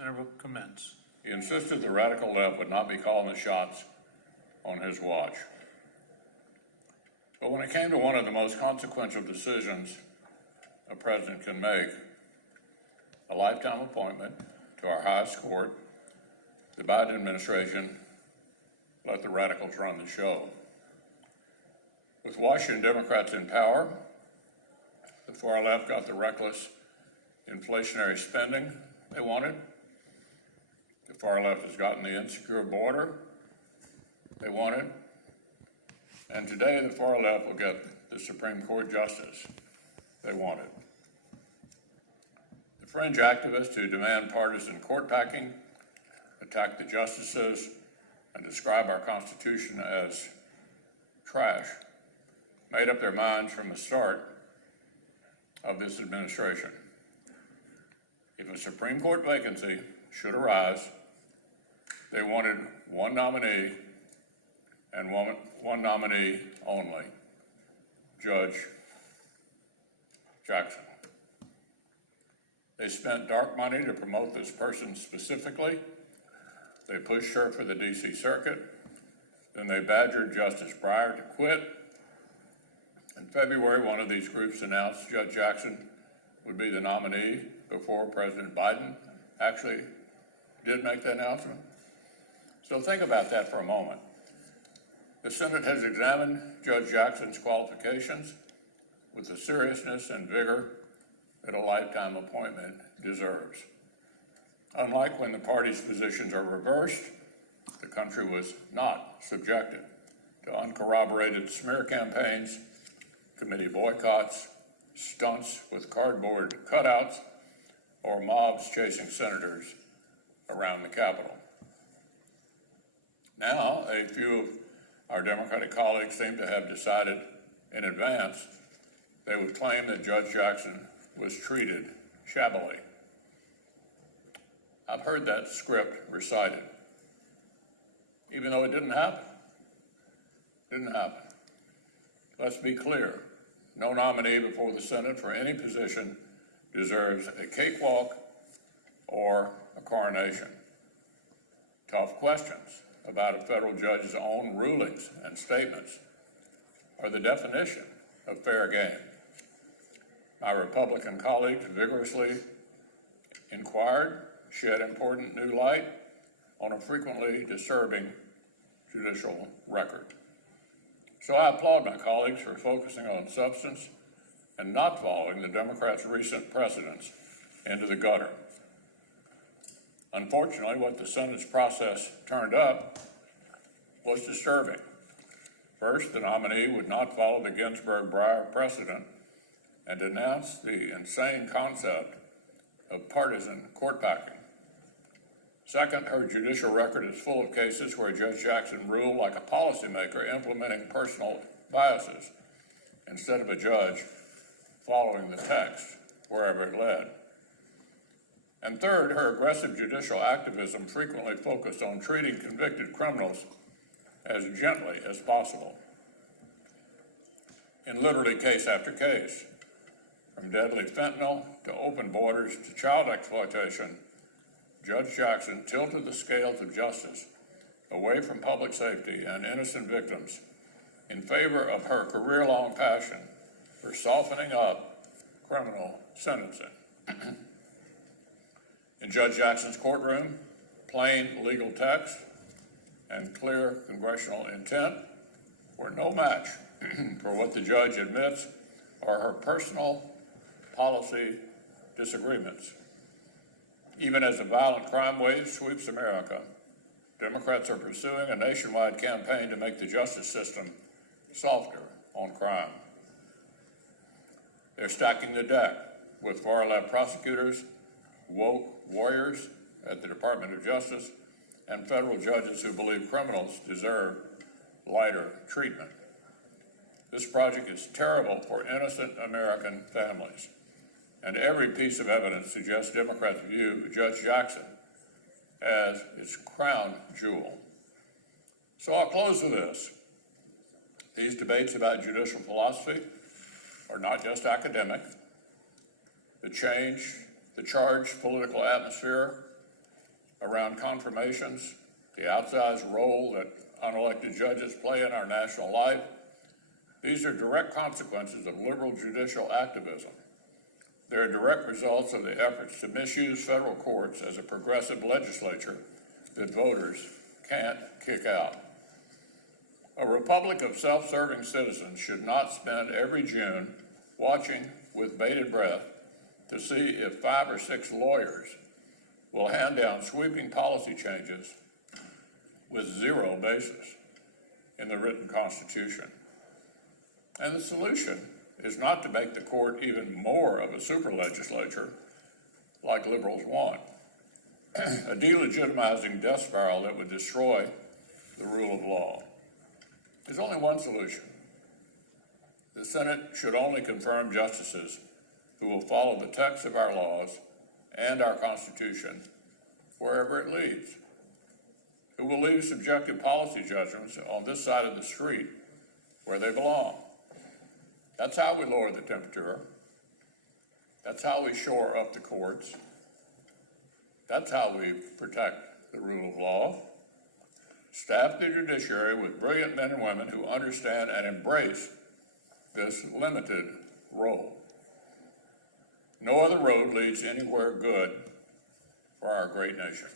Senator commence. He insisted the radical left would not be calling the shots on his watch. But when it came to one of the most consequential decisions a president can make, a lifetime appointment to our highest court, the Biden administration let the radicals run the show. With Washington Democrats in power, the far left got the reckless inflationary spending they wanted. The far left has gotten the insecure border they wanted. And today the far left will get the Supreme Court justice they wanted. The fringe activists who demand partisan court packing, attack the justices, and describe our Constitution as trash, made up their minds from the start of this administration. If a Supreme Court vacancy should arise, they wanted one nominee and one nominee only, Judge Jackson. They spent dark money to promote this person specifically. They pushed her for the D.C. Circuit. Then they badgered Justice Breyer to quit. In February, one of these groups announced Judge Jackson would be the nominee before President Biden actually did make the announcement. So think about that for a moment. The Senate has examined Judge Jackson's qualifications with the seriousness and vigor that a lifetime appointment deserves. Unlike when the party's positions are reversed, the country was not subjected to uncorroborated smear campaigns, committee boycotts, stunts with cardboard cutouts, or mobs chasing senators around the Capitol. Now, a few of our Democratic colleagues seem to have decided in advance they would claim that Judge Jackson was treated shabbily. I've heard that script recited, even though it didn't happen. Didn't happen. Let's be clear. No nominee before the Senate for any position deserves a cakewalk or a coronation. Tough questions about a federal judge's own rulings and statements are the definition of fair game. My Republican colleagues vigorously inquired, shed important new light on a frequently disturbing judicial record. So I applaud my colleagues for focusing on substance and not following the Democrats' recent precedents into the gutter. Unfortunately, what the Senate's process turned up was disturbing. First, the nominee would not follow the Ginsburg-Breyer precedent and denounced the insane concept of partisan court packing. Second, her judicial record is full of cases where Judge Jackson ruled like a policymaker implementing personal biases instead of a judge following the text wherever it led. And third, her aggressive judicial activism frequently focused on treating convicted criminals as gently as possible, in literally case after case. From deadly fentanyl to open borders to child exploitation, Judge Jackson tilted the scales of justice away from public safety and innocent victims in favor of her career-long passion for softening up criminal sentencing. In Judge Jackson's courtroom, plain legal text and clear congressional intent were no match for what the judge admits are her personal policy disagreements. Even as a violent crime wave sweeps America, Democrats are pursuing a nationwide campaign to make the justice system softer on crime. They're stacking the deck with far-left prosecutors, woke warriors at the Department of Justice, and federal judges who believe criminals deserve lighter treatment. This project is terrible for innocent American families, and every piece of evidence suggests Democrats view Judge Jackson as its crown jewel. So I'll close with this. These debates about judicial philosophy are not just academic. The charged political atmosphere around confirmations, the outsized role that unelected judges play in our national life, these are direct consequences of liberal judicial activism. They are direct results of the efforts to misuse federal courts as a progressive legislature that voters can't kick out. A republic of self-serving citizens should not spend every June watching with bated breath to see if 5 or 6 lawyers will hand down sweeping policy changes with zero basis in the written Constitution. And the solution is not to make the court even more of a super legislature like liberals want, a delegitimizing death spiral that would destroy the rule of law. There's only one solution. The Senate should only confirm justices who will follow the text of our laws and our Constitution wherever it leads, who will leave subjective policy judgments on this side of the street where they belong. That's how we lower the temperature. That's how we shore up the courts. That's how we protect the rule of law. Staff the judiciary with brilliant men and women who understand and embrace this limited role. No other road leads anywhere good for our great nation.